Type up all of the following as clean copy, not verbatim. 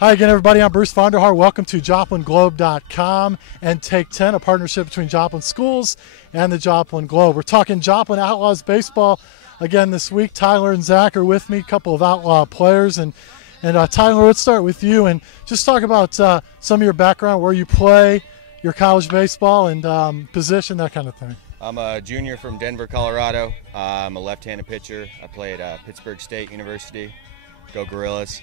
Hi again, everybody. I'm Bruce Vonderhaar. Welcome to JoplinGlobe.com and Take 10, a partnership between Joplin Schools and the Joplin Globe. We're talking Joplin Outlaws baseball again this week. Tyler and Zach are with me, a couple of Outlaw players. And Tyler, let's start with you and just talk about some of your background, where you play, your college baseball, and position, that kind of thing. I'm a junior from Denver, Colorado. I'm a left-handed pitcher. I play at Pittsburgh State University. Go Gorillas.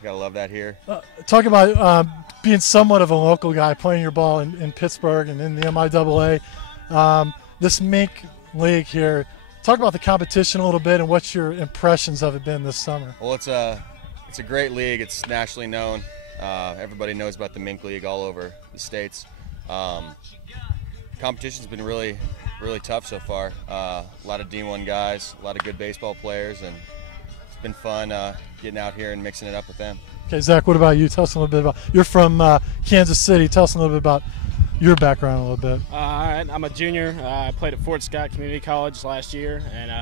Gotta love that here. Talk about being somewhat of a local guy, playing your ball in Pittsburgh and in the MIAA. This Mink League here, talk about the competition a little bit and what's your impressions of it been this summer. Well, it's a great league. It's nationally known. Everybody knows about the Mink League all over the states. Competition's been really tough so far. A lot of D1 guys, a lot of good baseball players, and it's been fun getting out here and mixing it up with them. Okay, Zach, what about you? Tell us a little bit about, you're from Kansas City. Tell us a little bit about your background a little bit. All right, I'm a junior. I played at Fort Scott Community College last year and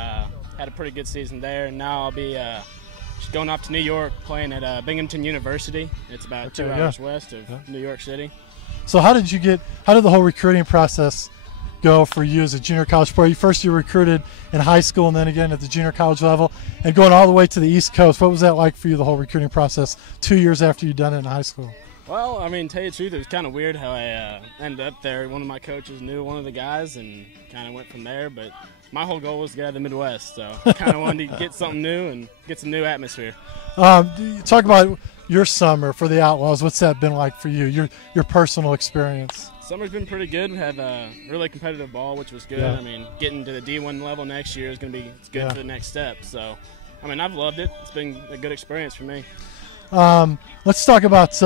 had a pretty good season there. And now I'll be just going off to New York, playing at Binghamton University. It's about 2 hours west of New York City. So how did the whole recruiting process go for you as a junior college player? First you were recruited in high school and then again at the junior college level, and going all the way to the East Coast. What was that like for you, the whole recruiting process 2 years after you'd done it in high school? Well, I mean, to tell you the truth, it was kind of weird how I ended up there. One of my coaches knew one of the guys and kind of went from there, but my whole goal was to get out of the Midwest, so I kind of wanted to get something new and get some new atmosphere. Talk about your summer for the Outlaws. What's that been like for you, your personal experience? Summer's been pretty good. We have a really competitive ball, which was good. Yeah. I mean, getting to the D1 level next year is going to be good for the next step. So, I mean, I've loved it. It's been a good experience for me. Let's talk about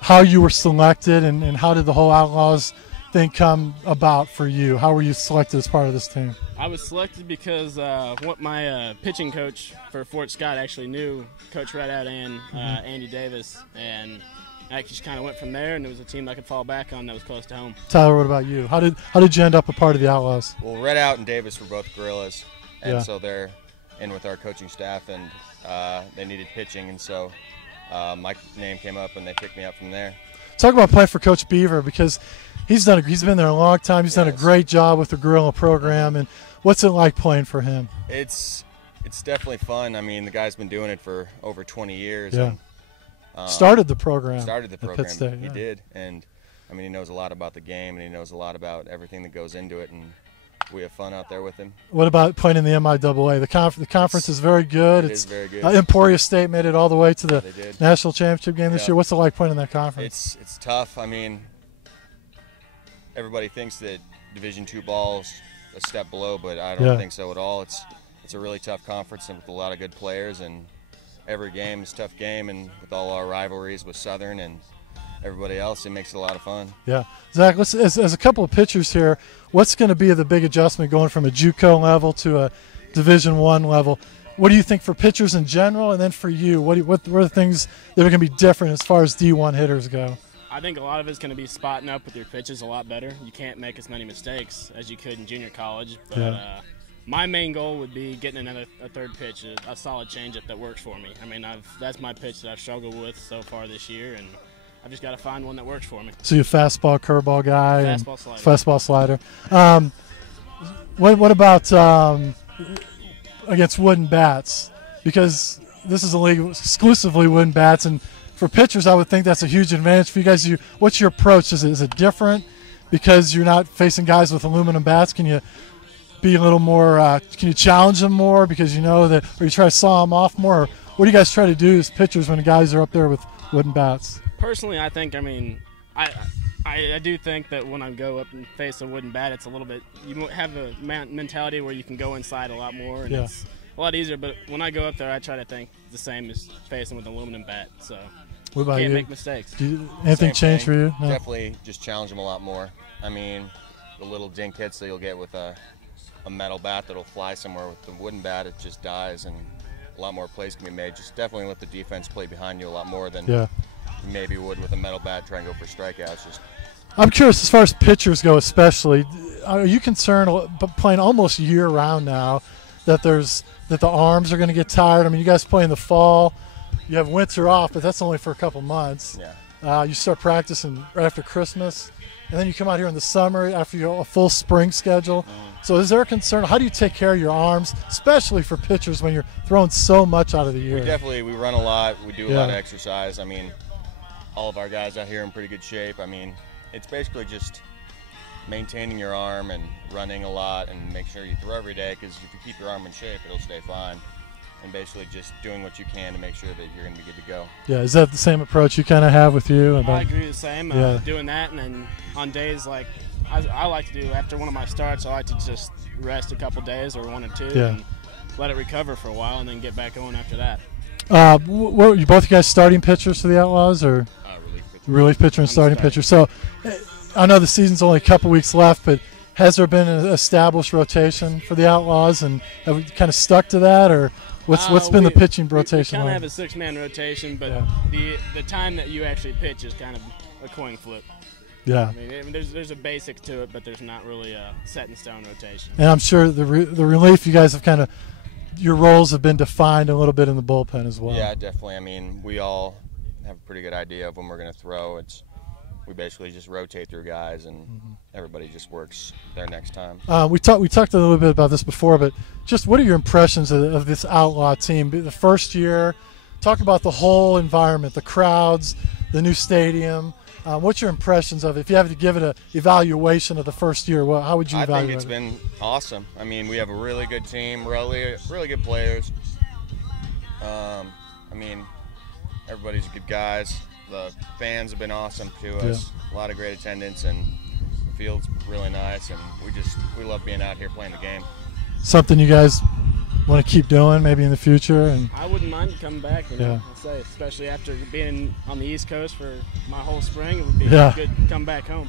how you were selected and how did the whole Outlaws thing come about for you? How were you selected as part of this team? I was selected because what my pitching coach for Fort Scott actually knew Coach Redout and Andy Davis, and I just kind of went from there, and it was a team I could fall back on that was close to home. Tyler, what about you? How did you end up a part of the Outlaws? Well, Redout and Davis were both Gorillas, and so they're in with our coaching staff, and they needed pitching, and so my name came up, and they picked me up from there. Talk about playing for Coach Beaver, because he's been there a long time. He's done a great job with the Gorilla program, and what's it like playing for him? It's definitely fun. I mean, the guy's been doing it for over 20 years. Yeah. And, started the program. At Pitt State, He did, and I mean, he knows a lot about the game, and he knows a lot about everything that goes into it, and we have fun out there with him. What about playing in the MIAA? The conference is very good. It's very good. Emporia State made it all the way to the national championship game this year. What's it like playing in that conference? It's tough. I mean, everybody thinks that Division II ball's a step below, but I don't think so at all. It's a really tough conference and with a lot of good players, and every game is a tough game, and with all our rivalries with Southern and everybody else, it makes it a lot of fun. Yeah. Zach, as a couple of pitchers here, what's going to be the big adjustment going from a JUCO level to a Division I level? What do you think for pitchers in general, and then for you, what are the things that are going to be different as far as D1 hitters go? I think a lot of it's going to be spotting up with your pitches a lot better. You can't make as many mistakes as you could in junior college, but my main goal would be getting a third pitch, a solid changeup that works for me. I mean, that's my pitch that I've struggled with so far this year, and I've just got to find one that works for me. So you're a fastball, curveball guy? Fastball, slider. What about against wooden bats? Because this is a league exclusively wooden bats, and for pitchers, I would think that's a huge advantage for you guys. What's your approach? Is it different because you're not facing guys with aluminum bats? Can you be a little more, can you challenge them more because you know that, or you try to saw them off more? Or what do you guys try to do as pitchers when the guys are up there with wooden bats? Personally, I think, I do think that when I go up and face a wooden bat, it's a little bit, you have a mentality where you can go inside a lot more, and it's a lot easier. But when I go up there, I try to think the same as facing with an aluminum bat. So what about can't you? make mistakes. Anything change for you? No? Definitely just challenge them a lot more. I mean, the little dink hits that you'll get with a metal bat that'll fly somewhere. With the wooden bat, it just dies, and a lot more plays can be made. Just definitely let the defense play behind you a lot more than you maybe would with a metal bat, try and go for strikeouts. I'm curious, as far as pitchers go especially, are you concerned, playing almost year-round now, that the arms are going to get tired? I mean, you guys play in the fall. you have winter off, but that's only for a couple months. Yeah. You start practicing right after Christmas, and then you come out here in the summer after a full spring schedule. So is there a concern? How do you take care of your arms, especially for pitchers when you're throwing so much out of the year? We run a lot. We do a lot of exercise. I mean, all of our guys out here are in pretty good shape. I mean, it's basically just maintaining your arm and running a lot and make sure you throw every day, because if you keep your arm in shape, it'll stay fine. And basically just doing what you can to make sure that you're going to be good to go. Yeah, is that the same approach you kind of have with you? I agree the same. Doing that, and then on days like I like to do after one of my starts, I like to just rest a couple days or 1 or 2 and let it recover for a while and then get back on after that. What, you both guys starting pitchers for the Outlaws, or relief pitcher and starting pitcher? So I know the season's only a couple weeks left, but has there been an established rotation for the Outlaws, and have we kind of stuck to that, or what's been the pitching rotation? We kind like? of have a 6-man rotation, but the time that you actually pitch is kind of a coin flip. Yeah. I mean, there's a basic to it, but there's not really a set in stone rotation. And I'm sure the relief, you guys have kind of, your roles have been defined a little bit in the bullpen as well. Yeah, definitely. I mean, we all have a pretty good idea of when we're going to throw. We basically just rotate through guys, and everybody just works their next time. We talked a little bit about this before, but just what are your impressions of this Outlaw team? The first year, talk about the whole environment, the crowds, the new stadium. What's your impressions of it? If you have to give it an evaluation of the first year, how would you evaluate it? I think it's been awesome. I mean, we have a really good team, really good players. I mean, everybody's good guys. The fans have been awesome to us. A lot of great attendance, and the field's really nice, and we love being out here playing the game. Something you guys want to keep doing maybe in the future? And I wouldn't mind coming back, I'd say, especially after being on the East Coast for my whole spring. It would be good to come back home.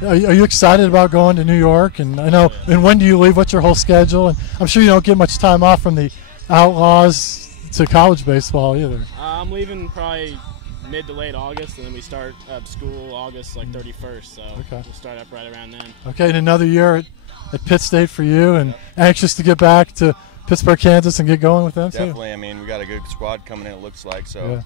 Are you excited about going to New York? And I know, and when do you leave? What's your whole schedule? And I'm sure you don't get much time off from the Outlaws to college baseball either. I'm leaving probably mid to late August, and then we start school August 31st, so we'll start up right around then. Okay, and another year at Pitt State for you, and anxious to get back to Pittsburgh, Kansas, and get going with them. Definitely. I mean, we got a good squad coming in, it looks like, so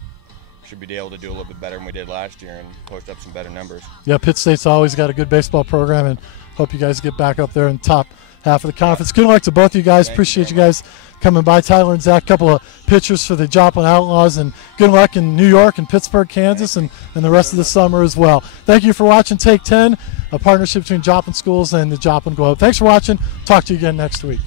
should be able to do a little bit better than we did last year and post up some better numbers. Yeah, Pitt State's always got a good baseball program, and hope you guys get back up there in the top half of the conference. Good luck to both of you guys. Appreciate you guys coming by. Tyler and Zach, a couple of pitchers for the Joplin Outlaws, and good luck in New York and Pittsburgh, Kansas, and the rest of the summer as well. Thank you for watching Take 10, a partnership between Joplin Schools and the Joplin Globe. Thanks for watching. Talk to you again next week.